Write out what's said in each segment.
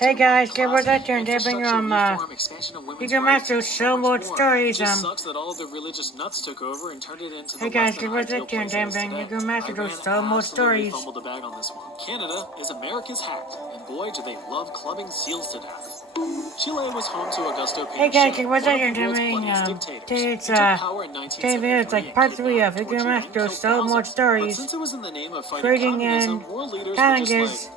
Hey guys, get with that turn. They bring you can master so much stories. Just sucks that all the religious nuts took over and turned it into Hey the guys, Western get with ideal that turn. place They it is bring you today. can master Iran so much absolutely stories. fumbled the bag on this one. Canada is America's hat, and boy, do they love clubbing seals to death. Chile was home to Augusto Pinochet, Hey guys, get with that one of turn. the They world's bring bloodiest dictators. it's He took power in it's 1973 like part 3 of you can master so much But stories. since it was in the name of fighting Trading communism, in world leaders were just challenges,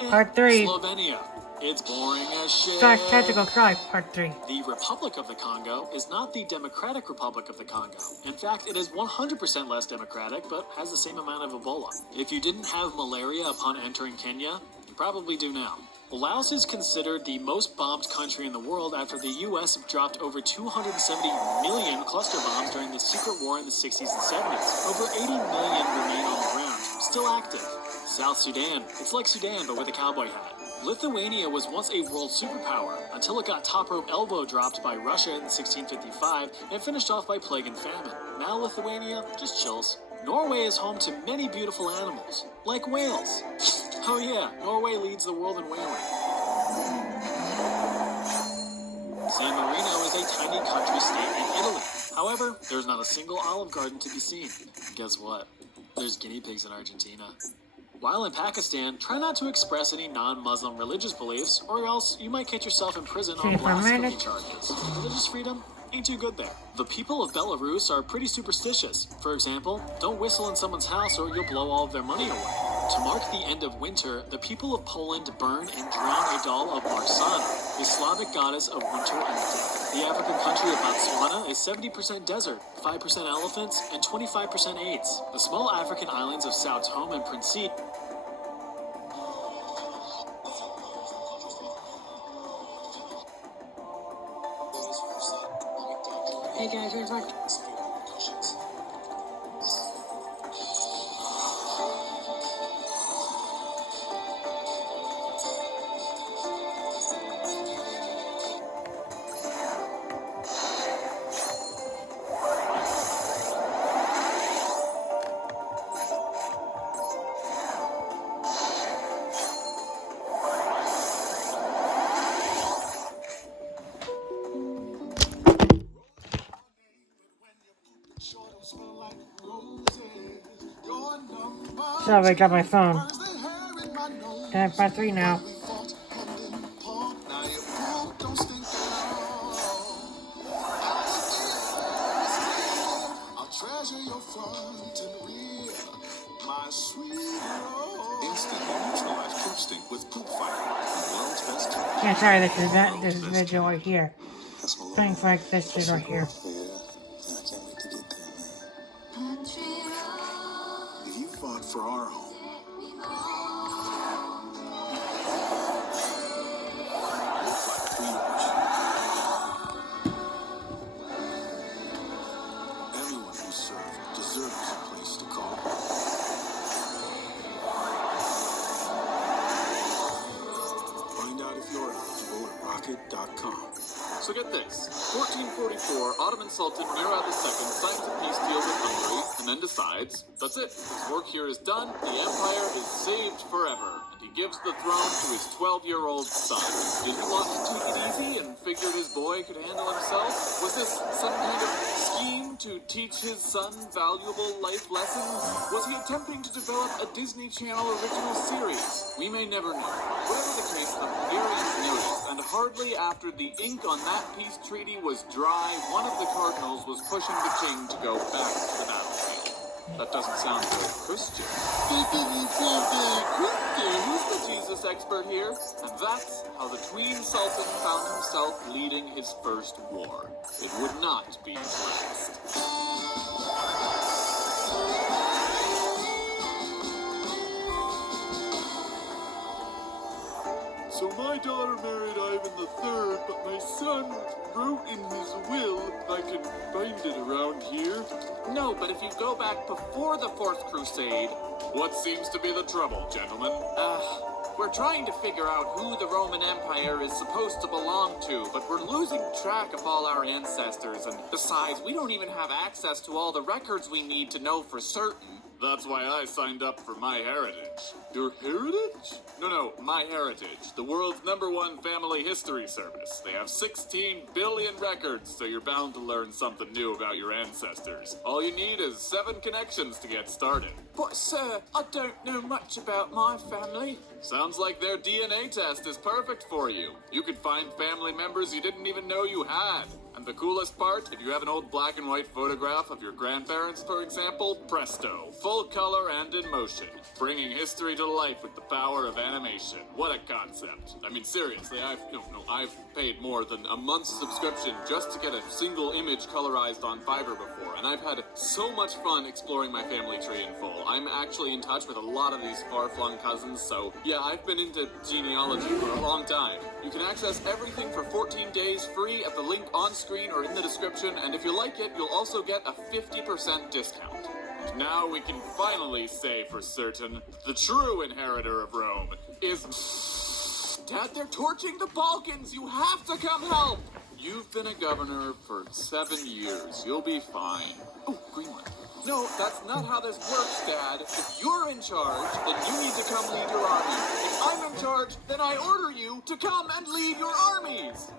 like, part 3. Slovenia. It's boring as shit. Slash tactical cry, part 3. The Republic of the Congo is not the Democratic Republic of the Congo. In fact, it is 100% less democratic, but has the same amount of Ebola. If you didn't have malaria upon entering Kenya, you probably do now. Laos is considered the most bombed country in the world after the U.S. dropped over 270 million cluster bombs during the secret war in the 60s and 70s. Over 80 million remain on the ground, still active. South Sudan. It's like Sudan, but with a cowboy hat. Lithuania was once a world superpower until it got top rope elbow dropped by Russia in 1655 and finished off by plague and famine. Now Lithuania just chills. Norway is home to many beautiful animals, like whales. Oh yeah, Norway leads the world in whaling. San Marino is a tiny country state in Italy. However, there's not a single olive garden to be seen. Guess what? There's guinea pigs in Argentina. While in Pakistan, try not to express any non-Muslim religious beliefs, or else you might get yourself in prison on blasphemy charges. Religious freedom ain't too good there. The people of Belarus are pretty superstitious. For example, don't whistle in someone's house or you'll blow all of their money away. To mark the end of winter, the people of Poland burn and drown a doll of Marsana, a Slavic goddess of winter and death. The African country of Botswana is 70% desert, 5% elephants, and 25% AIDS. The small African islands of Sao Tome and Principe Hey guys, where's my... Sorry, I got my phone. Time part 3 now. Yeah, sorry, this is video right here. Playing for like this shit right here. If you fought for our home, everyone who served deserves a place to call home. Find out if you're eligible at rocket.com. So get this. 1444, Ottoman Sultan Murad II signs a peace deal with Hungary and then decides, that's it, his work here is done, the empire is saved forever, and he gives the throne to his 12-year-old son. Did he want to take it easy and figured his boy could handle himself? Was this some kind of scheme to teach his son valuable life lessons? Was he attempting to develop a Disney Channel original series? We may never know. Whatever the case, the Bavarians noticed, and hardly after the ink on that peace treaty was dry, one of the cardinals was pushing the king to go back to the battlefield. That doesn't sound very Christian. Who's the Jesus expert here? And that's how the tween sultan found himself leading his first war. It would not be his last. So my daughter married Ivan III, but my son wrote in his will, I can find it around here. No, but if you go back before the Fourth Crusade... What seems to be the trouble, gentlemen? We're trying to figure out who the Roman Empire is supposed to belong to, but we're losing track of all our ancestors, and besides, we don't even have access to all the records we need to know for certain. That's why I signed up for My Heritage. Your heritage? No, My Heritage, the world's #1 family history service. They have 16 billion records, so you're bound to learn something new about your ancestors. All you need is 7 connections to get started. But sir, I don't know much about my family. Sounds like their DNA test is perfect for you. You could find family members you didn't even know you had. And the coolest part, if you have an old black and white photograph of your grandparents, for example, presto, full color and in motion, bringing history to life with the power of animation. What a concept. I mean, seriously, I've paid more than a month's subscription just to get a single image colorized on Fiverr before, and I've had so much fun exploring my family tree in full. I'm actually in touch with a lot of these far-flung cousins, so yeah, I've been into genealogy for a long time. You can access everything for 14 days free at the link on screen or in the description, and if you like it, you'll also get a 50% discount. And now we can finally say for certain, the true inheritor of Rome is... Dad, they're torching the Balkans! You have to come help! You've been a governor for 7 years. You'll be fine. Oh, green one. No, that's not how this works, Dad. If you're in charge, then you need to come lead your army. If I'm in charge, then I order you to come and lead your armies.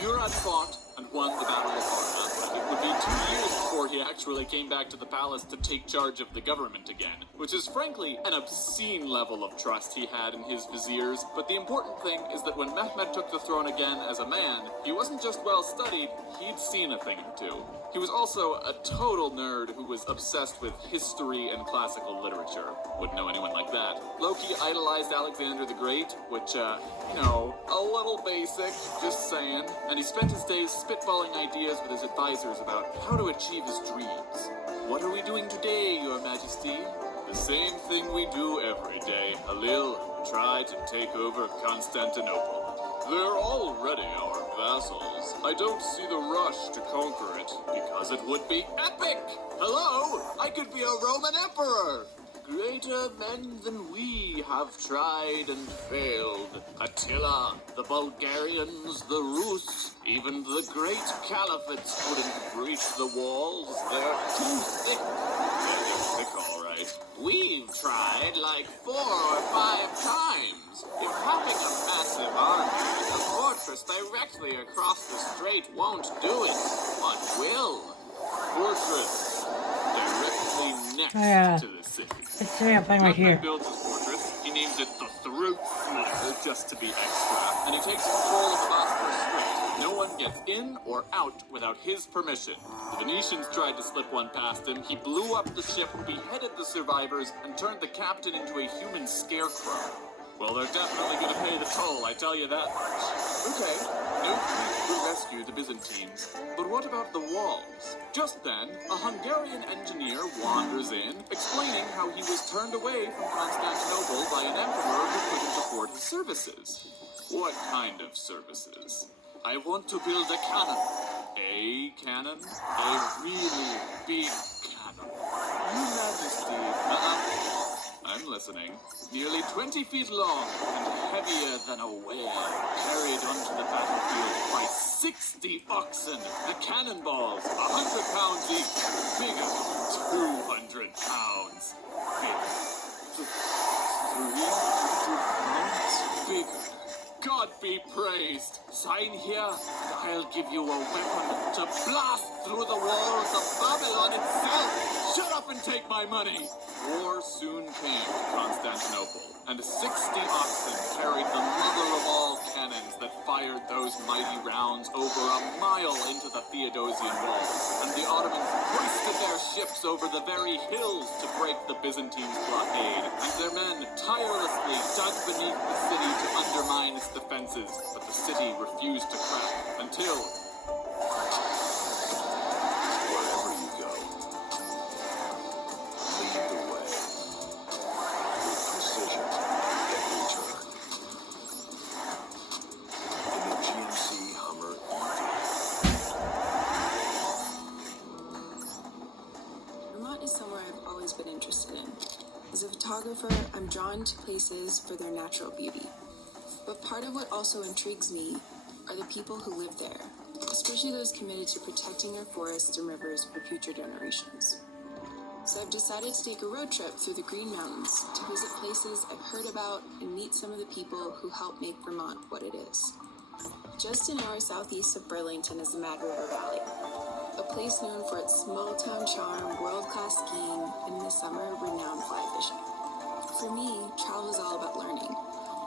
Murad fought and won the Battle of Varna, but it would be 2 years before he actually came back to the palace to take charge of the government again, which is frankly an obscene level of trust he had in his viziers. But the important thing is that when Mehmed took the throne again as a man, he wasn't just well studied, he'd seen a thing or two. He was also a total nerd who was obsessed with history and classical literature. Wouldn't know anyone like that. Loki idolized Alexander the Great, which, a little basic, just saying. And he spent his days spitballing ideas with his advisors about how to achieve his dreams. What are we doing today, Your Majesty? The same thing we do every day, Halil. Try to take over Constantinople. They're already our vassals. I don't see the rush to conquer it, because it would be epic! Hello? I could be a Roman emperor! Greater men than we have tried and failed. Attila, the Bulgarians, the Rus, even the great caliphates couldn't breach the walls. They're too thick. They're thick, all right. We've tried like 4 or 5 times. If having a massive army and a fortress directly across the strait won't do it, what will? Fortress directly next to the city. Let's see, I'm playing right here. Mehmed builds his fortress. He names it the Throat Slitter just to be extra, and he takes control of the Bosphorus Strait. No one gets in or out without his permission. The Venetians tried to slip one past him. He blew up the ship, beheaded the survivors, and turned the captain into a human scarecrow. Well, they're definitely going to pay the toll, I tell you that much. Okay, no fleet will rescue the Byzantines. But what about the walls? Just then, a Hungarian engineer wanders in, explaining how he was turned away from Constantinople by an emperor who couldn't afford his services. What kind of services? I want to build a cannon. A cannon? A really big cannon. Your Majesty, I'm listening. Nearly 20 feet long and heavier than a whale, carried onto the battlefield by 60 oxen. The cannonballs, 100 pounds each. Bigger, 200 pounds. Bigger. 300 pounds? Bigger. God be praised. Sign here. I'll give you a weapon to blast through the walls of Babylon itself. Shut up and take my money. War soon came to Constantinople, and 60 oxen carried the mother of all cannons that fired those mighty rounds over a mile into the Theodosian walls, and the Ottomans hoisted their ships over the very hills to break the Byzantines' blockade, and their men tirelessly dug beneath the city to undermine its defenses, but the city refused to crack until... Wherever you go, lead the way. With precision, every turn. In the GMC Hummer EV. Vermont is somewhere I've always been interested in. As a photographer, I'm drawn to places for their natural beauty. But part of what also intrigues me are the people who live there, especially those committed to protecting their forests and rivers for future generations. So I've decided to take a road trip through the Green Mountains to visit places I've heard about and meet some of the people who help make Vermont what it is. Just an hour southeast of Burlington is the Mad River Valley, a place known for its small-town charm, world-class skiing, and in the summer, renowned fly fishing. For me, travel is all about learning,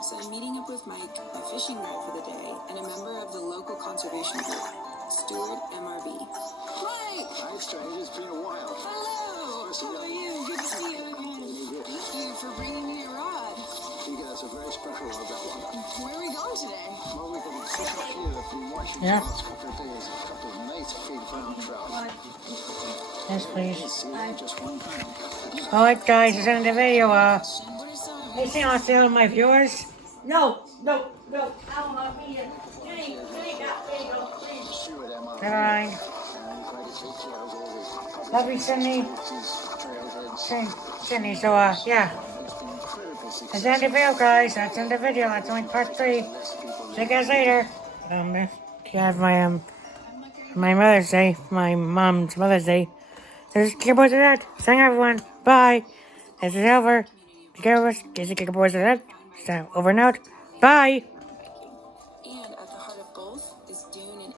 so I'm meeting up with Mike, my fishing guide for the day, and a member of the local conservation group, Stewart MRB. Mike! Hi, stranger. It's been a while. Hello! How are you? Good to see you again. Thank you for bringing me your rod. You guys are very special about that one. Where are we going today? Well, we've got a fish up here that we've been watching Yeah. the last couple of days. A couple of nice big brown trout. Yes, please. See, just one pound. Alright, guys, it's in the video. What are some Hey, see on sale, my viewers? No. I don't want to be in. Jenny, there you go, please. Stewart MRB. Never mind. And we try to take care of all the Love you, Sydney. trailheads. Sydney, so, yeah. That's the end of the video, guys. That's the end of the video. That's only part 3. See you guys later. You have my Mother's Day, my mom's Mother's Day. This is Kickboys of That. Saying everyone, bye. This is over. This is Kickboys of That. Over and out. Bye.